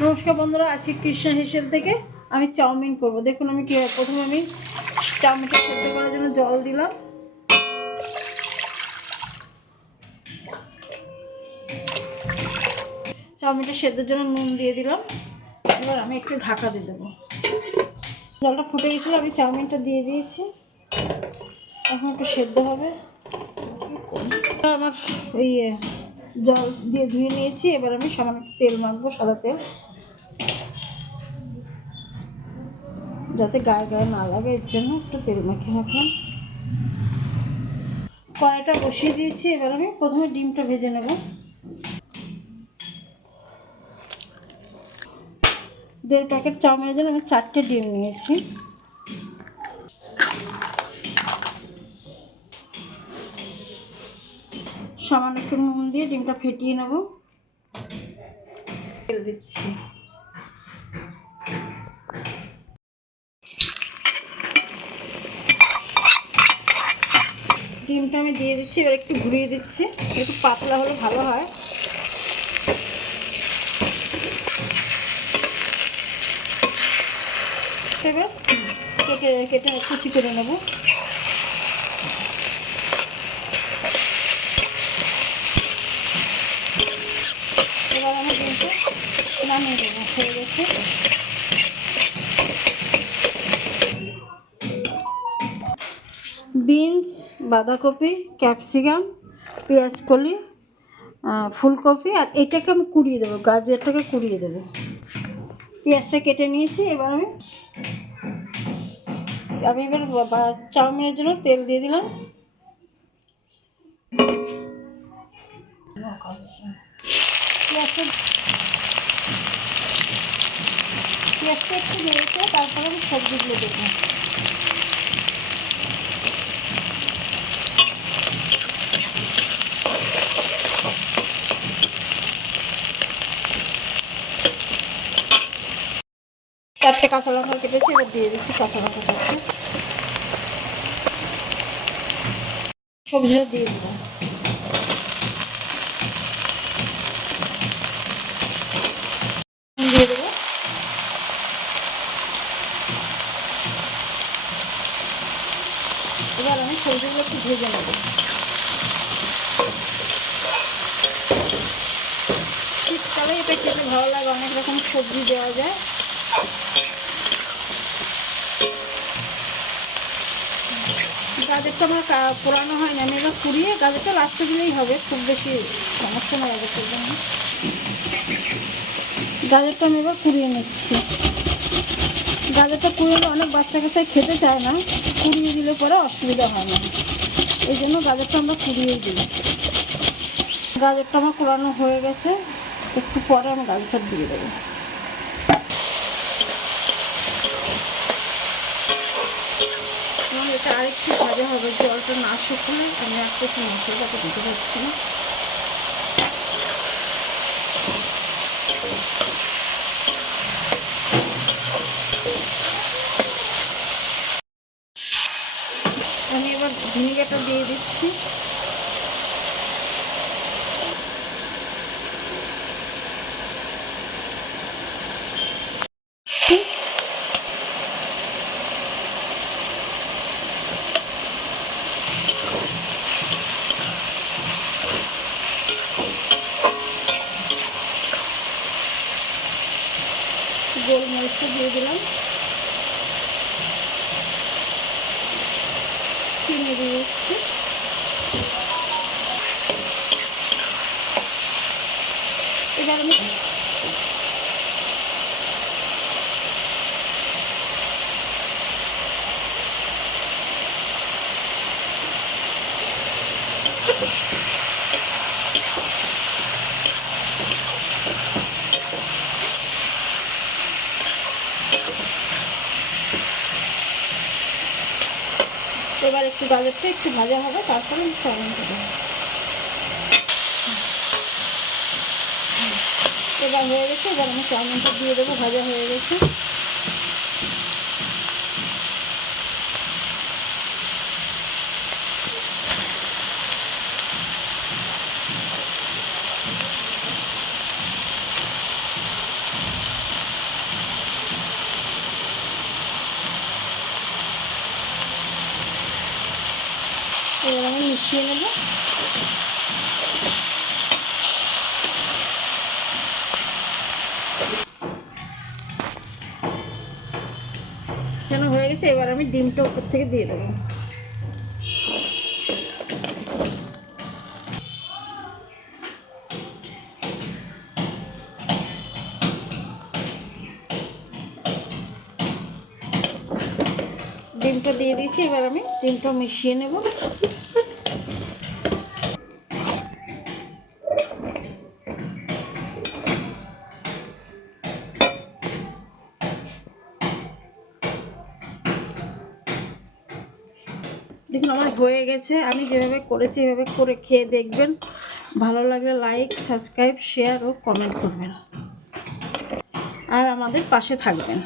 নমস্কার বন্ধুরা, আছি কৃষ্ণা হেসেল থেকে। আমি চাউমিন করব। দেখুন আমি কি প্রথমে আমি চাউমিনটা সেদ্ধ করার জন্য জল দিলাম। চাউমিনটা সেদ্ধের জন্য নুন দিয়ে দিলাম। এবার আমি একটু ঢাকা দিয়ে দেবো। জলটা ফুটে গেছিলো, আমি চাউমিনটা দিয়ে দিয়েছি। এখন একটু সেদ্ধ হবে। আমার এই জল দিয়ে ধুয়ে নিয়েছি। এবার আমি সামান্য তেল মাখবো, সাদা তেল, যাতে গায়ে গায়ে না লাগে, এর জন্য একটু তেল মাখিয়ে রাখলাম। কড়াইটা বসিয়ে দিয়েছি। এবার আমি প্রথমে ডিমটা ভেজে নেব। 1.5 প্যাকেট চাউমিনের জন্য আমি 4টে ডিম নিয়েছি। সামান্য একটু নুন দিয়ে ডিমটা ফেটিয়ে নেব। তেল দিচ্ছি। ডিমটা আমি দিয়ে দিচ্ছি। এবার একটু ঘুরিয়ে দিচ্ছি, একটু পাতলা হলে ভালো হয়। এবার কেটে কুচি করে নেব। এবার আমি ডিমটা নামিয়ে দেবো, হয়ে গেছে। বিনস, বাঁধাকপি, ক্যাপসিকাম, পেঁয়াজকলি, ফুলকপি, আর এটাকে আমি কুড়িয়ে দেবো, গাজরটাকে কুড়িয়ে দেবো। পেঁয়াজটা কেটে নিয়েছি। এবার আমি চাউমিনের জন্য তেল দিয়ে দিলাম। পেঁয়াজটা একটু নেড়েছে, তারপরে আমি সবজিগুলো দেবো। চারটে কাঁচা লঙ্কা কেটেছি, এবার দিয়ে দিচ্ছি কাঁচা লঙ্কা চারটে। সবজিটা দিয়ে দেবো। দিয়ে দেবো। এবার আমি সবজিগুলো একটু ভেজে নেব। শীতকালে এটা খেতে ভালো লাগে, অনেক রকম সবজি দেওয়া যায়। গাজরটা আমার পোড়ানো হয় না, আমি এবার পুড়িয়ে গাজরটা লাস্টে দিলেই হবে, খুব বেশি সমস্যা নয় গাজরটার জন্য। গাজরটা আমি এবার কুড়িয়ে নিচ্ছি। গাজরটা কুড়িয়ে অনেক বাচ্চা কাচ্চা খেতে চায় না, কুড়িয়ে দিলে পরে অসুবিধা হয় না, এই জন্য গাজরটা আমরা কুড়িয়েই দিই। গাজরটা আমার কুড়ানো হয়ে গেছে। একটু পরে আমি গাজরটা দিয়ে দেবো। এটা আরেকটু ভাজা হবে, জলটা না শুকলে আমি একটা মশলাটাকে দিতে পারছি না। আমি এবার ভিনেগারটা দিয়ে দিচ্ছি। গোলমরিচটা দিয়ে দিলাম, চিনি দিয়ে দিচ্ছি। এবার আমি একটু গাজরটা একটু ভাজা হবে, তারপরে আমি চাউমিনটা দেবো। এবার হয়ে গেছে। এবার আমি চাউমিনটা দিয়ে দেবো, ভাজা হয়ে গেছে। মিশিয়ে নেব। কেন হয়ে গেছে, এবার আমি ডিমটা উপর থেকে দিয়ে দেবো। ডিমটা দিয়ে দিয়েছি, এবার আমি ডিমটা মিশিয়ে নেব। দেখুন আমার হয়ে গেছে। আমি যেভাবে করেছি এভাবে করে খেয়ে দেখবেন। ভালো লাগলে লাইক, সাবস্ক্রাইব, শেয়ার ও কমেন্ট করবেন, আর আমাদের পাশে থাকবেন।